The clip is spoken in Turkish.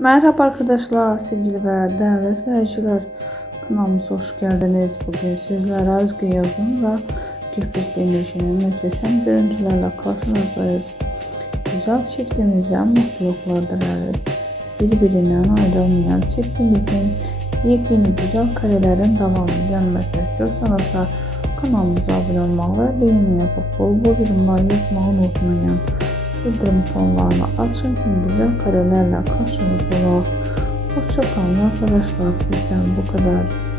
Merhaba arkadaşlar, sevgili ve değerli izleyiciler. Kanalımıza hoş geldiniz. Bugün sizlere Özge Yazın ve Gülbek Demirci'nin muhteşem görüntülerle karşınızdayız. Güzel çiftimize mutluluklar dileriz. Birbirinden ayrılmayan çiftimizin yepyeni güzel karelerin devamı gelmesi istiyorsanız kanalımıza abone olmayı ve beğeni yapıp bol bol yorumlar yazmayı unutmayın. Bildirim tonlarını açın ki güzel karelerle karşınızda olur. Hoşçakalın arkadaşlar. Bizden bu kadar.